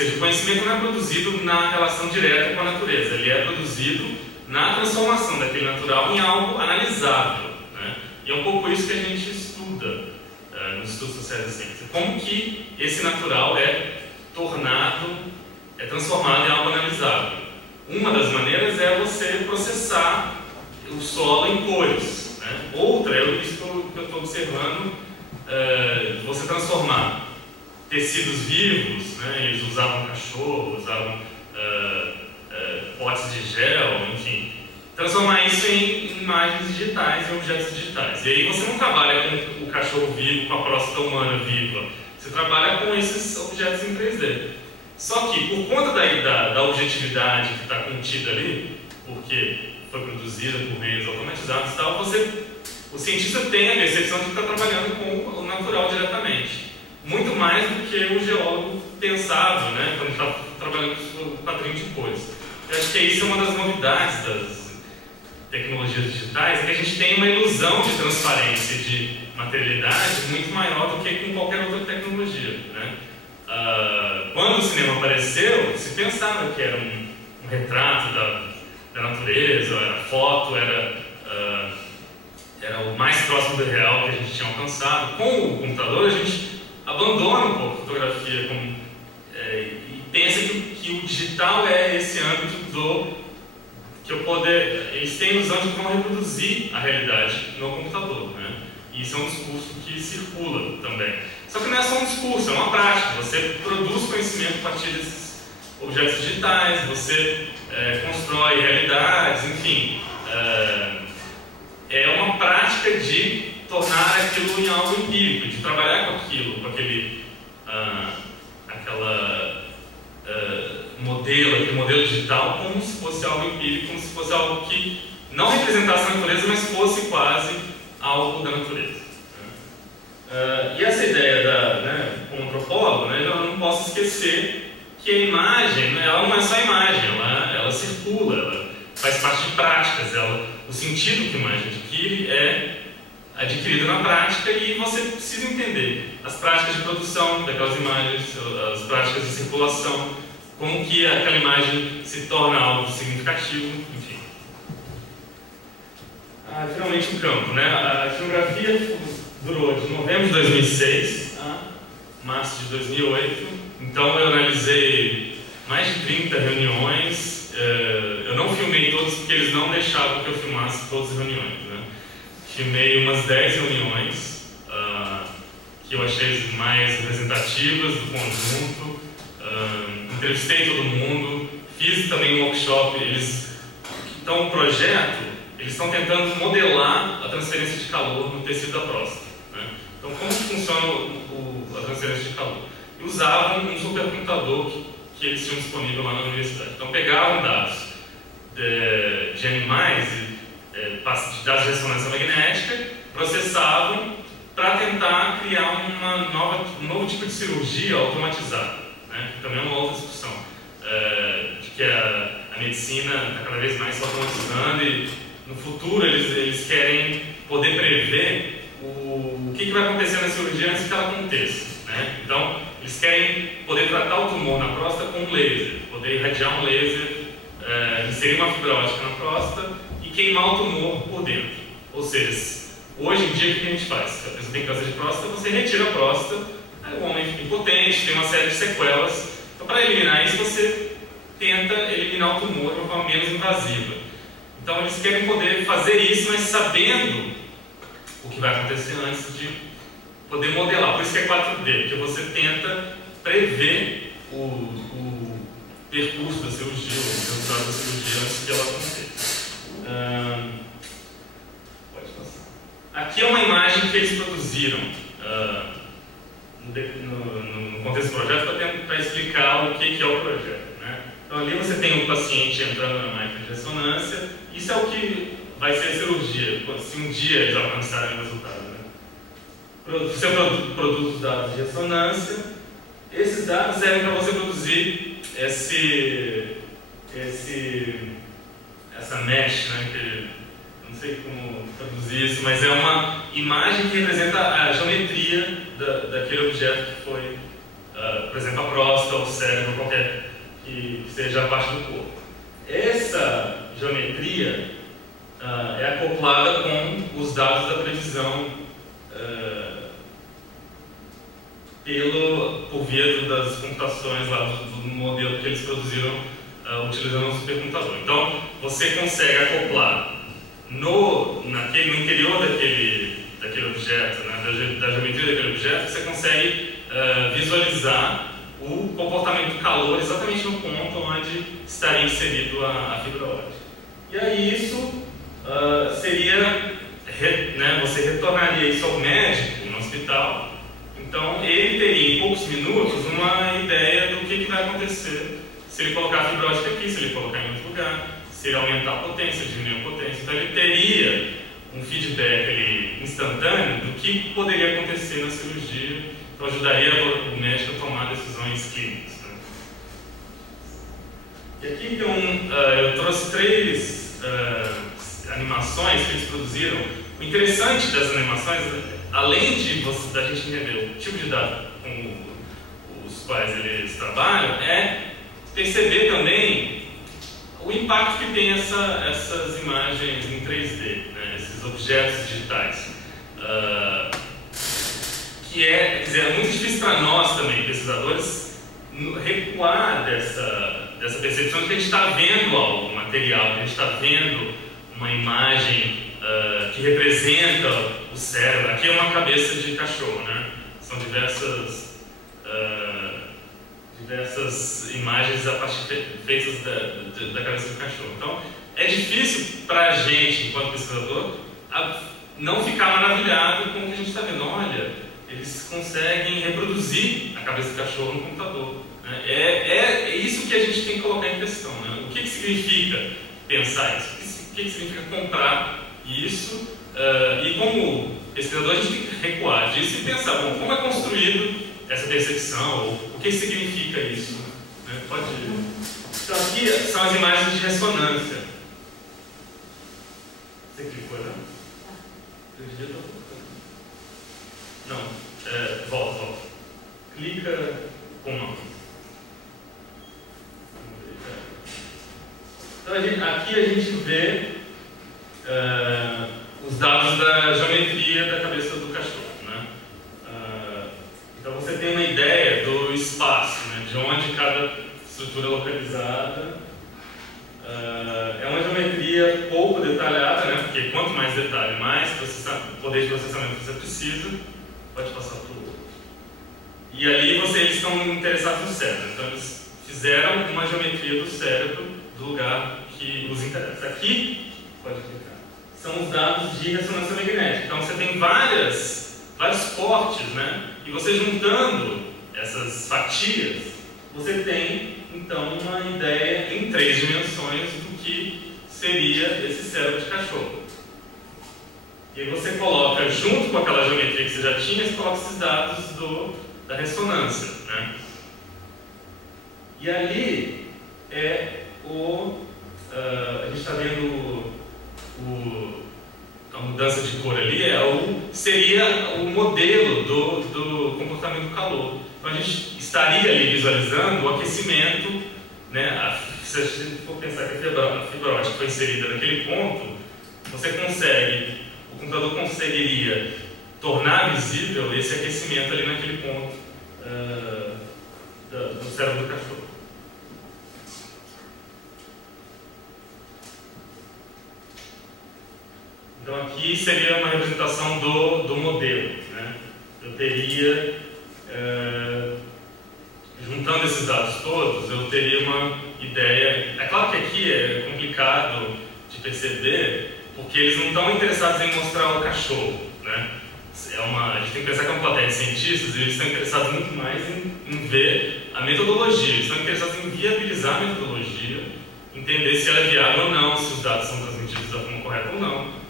seja, o conhecimento não é produzido na relação direta com a natureza, ele é produzido na transformação daquele natural em algo analisável, né? E é um pouco isso que a gente estuda nos estudos sociais da ciência. Como que esse natural é transformado em algo analisável. Uma das maneiras é você processar o solo em cores, né? Outra é isso que eu estou observando, você transformar tecidos vivos, né? Eles usavam cachorro, usavam potes de gel, enfim, transformar isso em imagens digitais, em objetos digitais. E aí você não trabalha com o cachorro vivo, com a próstata humana viva, você trabalha com esses objetos em 3D. Só que, por conta da objetividade que está contida ali, porque foi produzida por meios automatizados e tal, o cientista tem a percepção de que está trabalhando com o natural diretamente. Muito mais do que o geólogo pensava, né, quando está trabalhando com o quadrinho de cores. Eu acho que isso é uma das novidades das tecnologias digitais, é que a gente tem uma ilusão de transparência e de materialidade muito maior do que com qualquer outra tecnologia, né? Quando o cinema apareceu, se pensava que era um retrato da natureza, era foto, era o mais próximo do real que a gente tinha alcançado. Com o computador, a gente abandona um pouco a fotografia e pensa que o digital é esse âmbito eles têm a ilusão de que vão reproduzir a realidade no computador, né? E isso é um discurso que circula também. Só que não é só um discurso, é uma prática. Você produz conhecimento a partir desses objetos digitais, você constrói realidades, enfim. É uma prática de tornar aquilo em algo empírico, de trabalhar com aquilo, com aquele modelo digital, como se fosse algo empírico, como se fosse algo que não representasse a natureza, mas fosse quase algo da natureza. E essa ideia, como antropólogo, né, eu não posso esquecer que a imagem, né, ela não é só imagem, ela circula, ela faz parte de práticas, o sentido que a imagem adquire é adquirido na prática e você precisa entender as práticas de produção daquelas imagens, as práticas de circulação, como que aquela imagem se torna algo significativo, enfim. Finalmente o campo, né? A etnografia durou de novembro de 2006 a março de 2008, então eu analisei mais de 30 reuniões, eu não filmei todos porque eles não deixavam que eu filmasse todas as reuniões, né? Filmei umas 10 reuniões que eu achei mais representativas do conjunto, entrevistei todo mundo, fiz também um workshop. Então o projeto, eles estão tentando modelar a transferência de calor no tecido da próstata, né? Então como funciona a transferência de calor? E usavam um supercomputador que eles tinham disponível lá na universidade. Então pegavam dados de animais, dados de ressonância magnética, processavam para tentar criar um novo tipo de cirurgia automatizada, né? Que também é uma outra discussão, de que a medicina está cada vez mais se automatizando e no futuro eles querem poder prever o que vai acontecer na cirurgia antes que ela aconteça, né? Então eles querem poder tratar o tumor na próstata com um laser, poder irradiar um laser, inserir uma fibra ótica na próstata e queimar o tumor por dentro. Ou seja, hoje em dia o que a gente faz? Se a pessoa tem câncer de próstata, você retira a próstata, aí o homem fica impotente, tem uma série de sequelas. Então para eliminar isso você tenta eliminar o tumor de uma forma menos invasiva. Então eles querem poder fazer isso, mas sabendo o que vai acontecer antes de poder modelar. Por isso que é 4D, porque você tenta prever o percurso da cirurgia, o resultado da cirurgia antes que ela aconteça. Pode passar. Aqui é uma imagem que eles produziram no contexto do projeto para tentar explicar o que é o projeto, né? Então ali você tem um paciente entrando na máquina de ressonância. Isso é o que vai ser a cirurgia, se um dia eles alcançarem o resultado, né? Você produz os dados de ressonância. Esses dados servem para você produzir essa mesh, né? Que não sei como traduzir isso, mas é uma imagem que representa a geometria daquele objeto que foi por exemplo, a próstata, o cérebro, qualquer que seja a parte do corpo. Essa geometria é acoplada com os dados da previsão por via das computações lá do modelo que eles produziram utilizando um supercomputador. Então, você consegue acoplar no interior daquele objeto, né, da geometria daquele objeto, você consegue visualizar o comportamento do calor exatamente no ponto onde estaria inserido a fibra ótica. E aí isso seria, você retornaria isso ao médico no hospital, então ele teria em poucos minutos uma ideia do que vai acontecer se ele colocar a fibra ótica aqui, se ele colocar em outro lugar, se ele aumentar a potência, diminuir a potência. Então ele teria um feedback instantâneo do que poderia acontecer na cirurgia, então ajudaria o médico a tomar decisões clínicas. Né? E aqui eu trouxe 3 animações que eles produziram. O interessante dessas animações, além da gente entender o tipo de dados com os quais eles trabalham, é perceber também o impacto que tem essas imagens em 3D, né, esses objetos digitais. Quer dizer, é muito difícil para nós também, pesquisadores, recuar dessa percepção de que a gente está vendo algo material, que a gente está vendo uma imagem que representa o cérebro. Aqui é uma cabeça de cachorro, né? São diversas imagens feitas da cabeça do cachorro. Então, é difícil para a gente, enquanto pesquisador, não ficar maravilhado com o que a gente está vendo. Olha, eles conseguem reproduzir a cabeça do cachorro no computador. Né? É isso que a gente tem que colocar em questão. Né? O que significa pensar isso? O que significa comprar isso? E como pesquisador, a gente tem que recuar disso e pensar, bom, como é construído essa percepção, ou o que significa isso? Né? Pode ir. Então, aqui são as imagens de ressonância. Você clicou, né? Não, volta. Clica com mão. Então, aqui a gente vê os dados da geometria da cabeça do cachorro. Né? Então você tem uma ideia do espaço, né? De onde cada estrutura é localizada. É uma geometria pouco detalhada, né? Porque quanto mais detalhe, mais poder de processamento você precisa. Pode passar para o outro. E ali eles estão interessados no cérebro. Então eles fizeram uma geometria do cérebro do lugar que os interessa. Aqui, pode clicar, são os dados de ressonância magnética. Então você tem vários cortes, né? E você juntando essas fatias, você tem então uma ideia em 3 dimensões do que seria esse cérebro de cachorro. E aí você coloca, junto com aquela geometria que você já tinha, você coloca esses dados da ressonância. Né? E ali a gente está vendo a mudança de cor ali, seria o modelo do comportamento do calor. Então a gente estaria ali visualizando o aquecimento, né? Se a gente for pensar que a fibra ótica foi inserida naquele ponto, o computador conseguiria tornar visível esse aquecimento ali naquele ponto do cérebro do cachorro. Então aqui seria uma representação do modelo. Né? Eu teria, juntando esses dados todos, eu teria uma ideia. É claro que aqui é complicado de perceber, porque eles não estão interessados em mostrar o cachorro. Né? A gente tem que pensar que é uma plateia de cientistas e eles estão interessados muito mais em ver a metodologia. Eles estão interessados em viabilizar a metodologia, entender se ela é viável ou não, se os dados são transmitidos da forma correta ou não.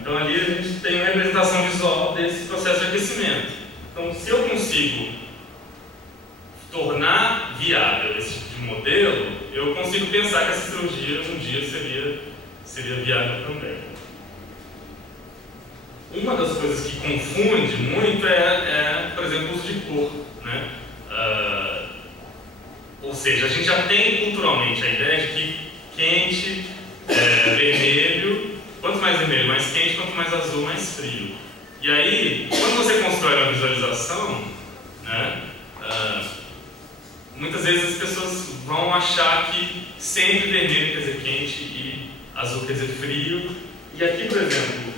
Então ali a gente tem uma representação visual desse processo de aquecimento. Então, se eu consigo tornar viável esse tipo de modelo, eu consigo pensar que essa cirurgia um dia seria viável também. Uma das coisas que confunde muito por exemplo, o uso de cor. seja, a gente já tem culturalmente a ideia de que quente, vermelho, quanto mais vermelho, mais quente, quanto mais azul, mais frio. E aí, quando você constrói uma visualização, né, muitas vezes as pessoas vão achar que sempre vermelho quer dizer quente e azul quer dizer frio. E aqui, por exemplo,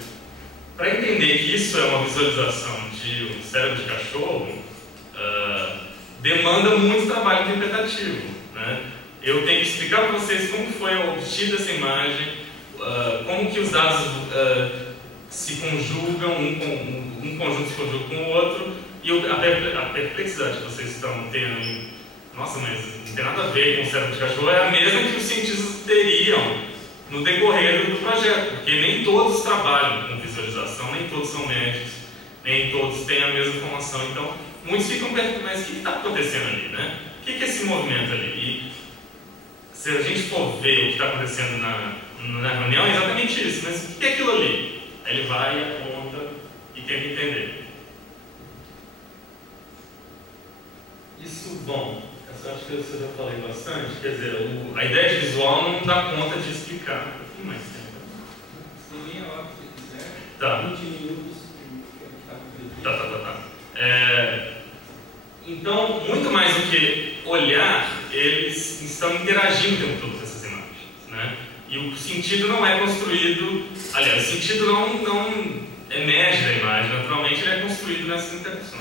para entender que isso é uma visualização de um cérebro de cachorro, demanda muito trabalho interpretativo, né? Eu tenho que explicar para vocês como foi obtida essa imagem, como que os dados se conjugam, um conjunto se conjuga com o outro, e a perplexidade que vocês estão tendo em, nossa, mas não tem nada a ver com o cérebro de cachorro, é a mesma que os cientistas teriam no decorrer do projeto, porque nem todos trabalham com visualização, nem todos são médicos, nem todos têm a mesma formação. Então, muitos ficam perguntando, mas o que está acontecendo ali, né? O que é esse movimento ali? E se a gente for ver o que está acontecendo na reunião, é exatamente isso. Mas o que é aquilo ali? Aí ele vai, aponta e tenta entender. Isso, bom, eu acho que eu já falei bastante. Quer dizer, a ideia de visual não dá conta de explicar. Um pouquinho mais tempo. Se meia hora que você quiser, tá. 20 minutos. Tá. Então, muito mais do que olhar, eles estão interagindo o tempo todo com essas imagens, né? E o sentido não é construído, aliás, o sentido não emerge da imagem, naturalmente ele é construído nessas interações.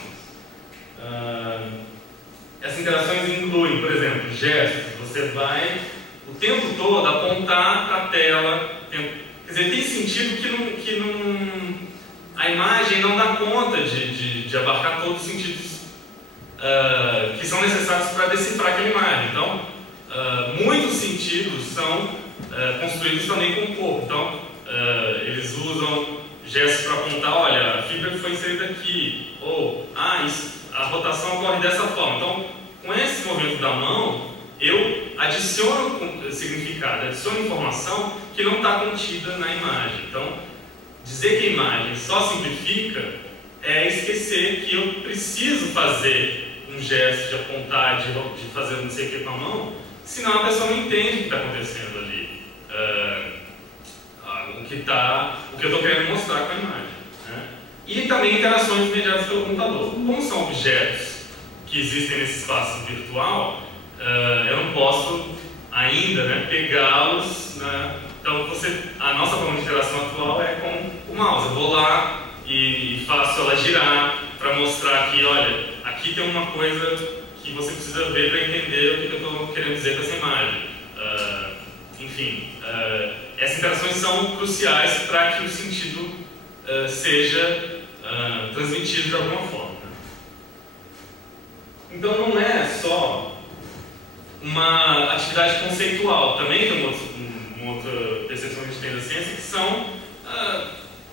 Essas interações incluem, por exemplo, gestos. Você vai o tempo todo apontar para a tela, quer dizer, tem sentido que a imagem não dá conta de abarcar todos os sentidos que são necessários para decifrar aquela imagem. Então, muitos sentidos são construídos também com o corpo. Então, eles usam gestos para apontar, olha, a fibra foi inserida aqui, ou, a rotação ocorre dessa forma. Então, com esse movimento da mão, eu adiciono significado, adiciono informação que não está contida na imagem. Então, dizer que a imagem só simplifica é esquecer que eu preciso fazer um gesto de apontar, de fazer não sei o que com a mão, senão a pessoa não entende o que está acontecendo ali, o que eu estou querendo mostrar com a imagem, né? E também interações mediadas pelo computador. Como são objetos que existem nesse espaço virtual, eu não posso ainda, né, pegá-los, né? Então, a nossa forma de interação atual é com o mouse. Eu vou lá e faço ela girar para mostrar que, olha, aqui tem uma coisa que você precisa ver para entender o que eu estou querendo dizer com essa imagem. Enfim, essas interações são cruciais para que o sentido seja transmitido de alguma forma. Então, não é só uma atividade conceitual, também tem uma outra percepção que a gente tem da ciência, que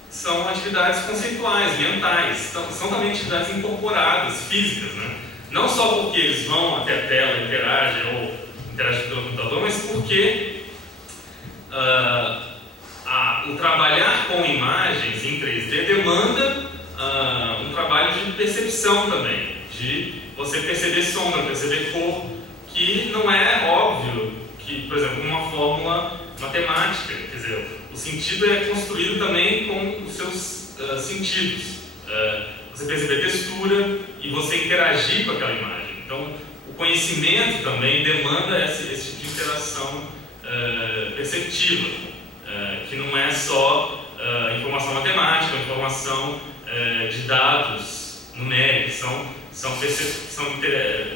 são atividades conceituais, mentais, são também atividades incorporadas, físicas, né? Não só porque eles vão até a tela, interagem ou interagem pelo computador, mas porque o trabalhar com imagens em 3D demanda um trabalho de percepção também, de você perceber sombra, perceber cor, que não é óbvio que, por exemplo, uma fórmula matemática, quer dizer, o sentido é construído também com os seus sentidos. Você perceber textura e você interagir com aquela imagem. Então, o conhecimento também demanda esse tipo de interação perceptiva, que não é só informação matemática, informação de dados numéricos, são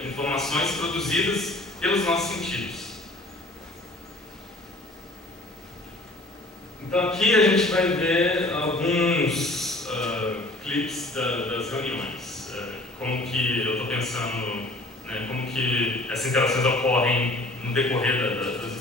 informações produzidas pelos nossos sentidos. Então aqui a gente vai ver alguns clips das reuniões, como que eu estou pensando, né, como que essas interações ocorrem no decorrer das